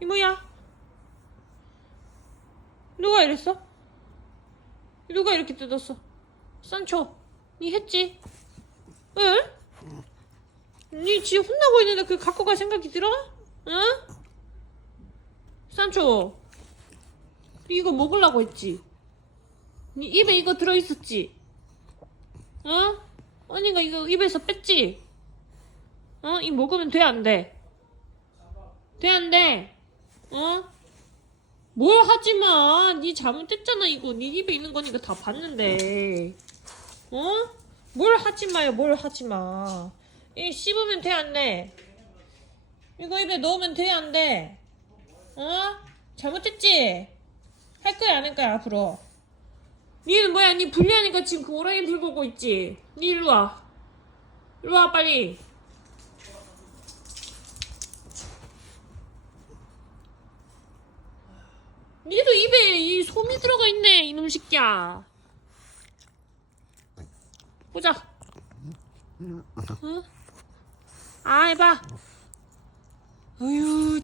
이 뭐야? 누가 이랬어? 누가 이렇게 뜯었어? 산초, 니 했지? 응? 니지 혼나고 있는데 그 갖고 갈 생각이 들어? 응? 산초, 니 이거 먹으려고 했지? 니 입에 이거 들어있었지? 어? 언니가 이거 입에서 뺐지? 어? 이 먹으면 돼, 안 돼? 돼, 안 돼? 어? 뭘 하지 마. 니 잘못했잖아, 이거. 니 입에 있는 거니까 다 봤는데. 어? 뭘 하지 마요, 뭘 하지 마. 이 씹으면 돼, 안 돼? 이거 입에 넣으면 돼, 안 돼? 어? 잘못했지? 할 거야, 안 할 거야, 앞으로? 니는 뭐야, 니 불리하니까 지금 그 오랑이 들고 오고 있지? 니 일로 와. 일로 와, 빨리. 니도 입에 이 솜이 들어가 있네, 이놈 새끼야. 보자. 어? 아, 해봐. 어휴,